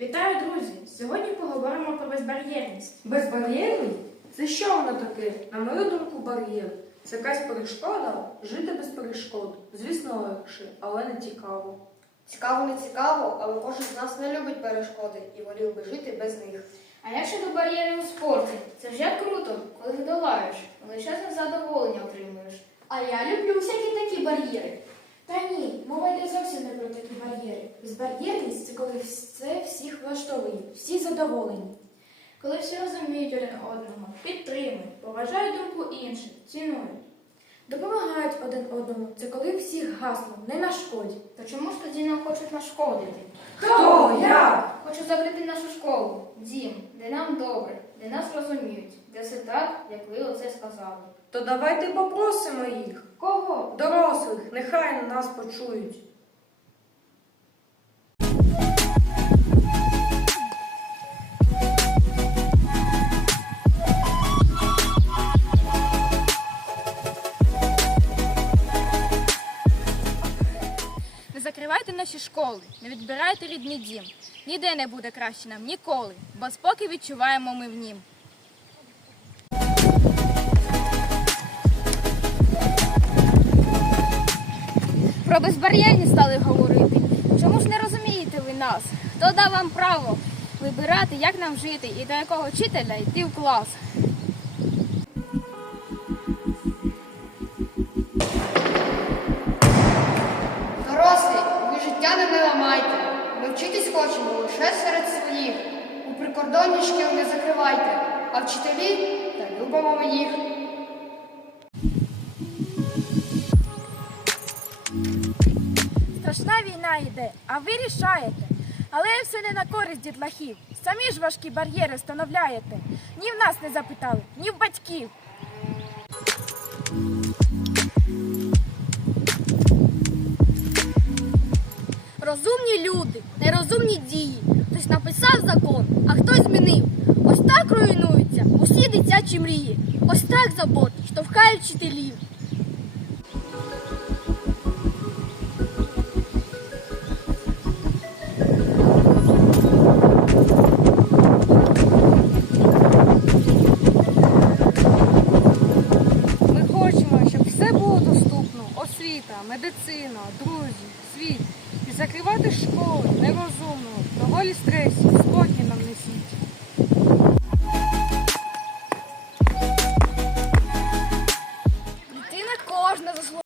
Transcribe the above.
Вітаю, друзі! Сьогодні поговоримо про безбар'єрність. Безбар'єрний? Це що воно таке? На мою думку, бар'єр. Це якась перешкода жити без перешкод. Звісно, легше, але не цікаво. Цікаво, не цікаво, але кожен з нас не любить перешкоди і волів би жити без них. А як щодо бар'єрів у спорті? Це як круто, коли ти долаєш, величезне задоволення отримуєш. А я люблю всякі такі бар'єри. Та ні, мова йде зовсім не про такі бар'єри. Безбар'єрність це коли все всіх влаштовує, всі задоволені. Коли всі розуміють один одного, підтримують, поважають думку інших, цінують. Допомагають один одному. Це коли всіх гасло, не нашкодь. То чому ж тоді нам хочуть нашкодити? Хто? Я? Хочу закрити нашу школу, дім, де нам добре, де нас розуміють, де все так, як ви оце сказали. То давайте попросимо їх. Кого? Дорослих, нехай нас почують. Закривайте наші школи, не відбирайте рідний дім. Ніде не буде краще нам ніколи, бо спокій відчуваємо ми в нім. Про безбар'єрність стали говорити. Чому ж не розумієте ви нас? Хто дав вам право вибирати, як нам жити і до якого вчителя йти в клас? Вчитись хочемо лише серед своїх. У прикордонні шкіл не закривайте, а вчителі та любимо ми їх. Страшна війна йде, а ви рішаєте. Але все не на користь дітлахів. Самі ж важкі бар'єри встановляєте. Ні в нас не запитали, ні в батьків. Розумні люди, нерозумні дії. Хтось написав закон, а хтось змінив. Ось так руйнуються усі дитячі мрії. Ось так забот штовхають вчителів. Медицина, друзі, світ. Закривати школи нерозумно, доволі стресів, спокій нам несіть.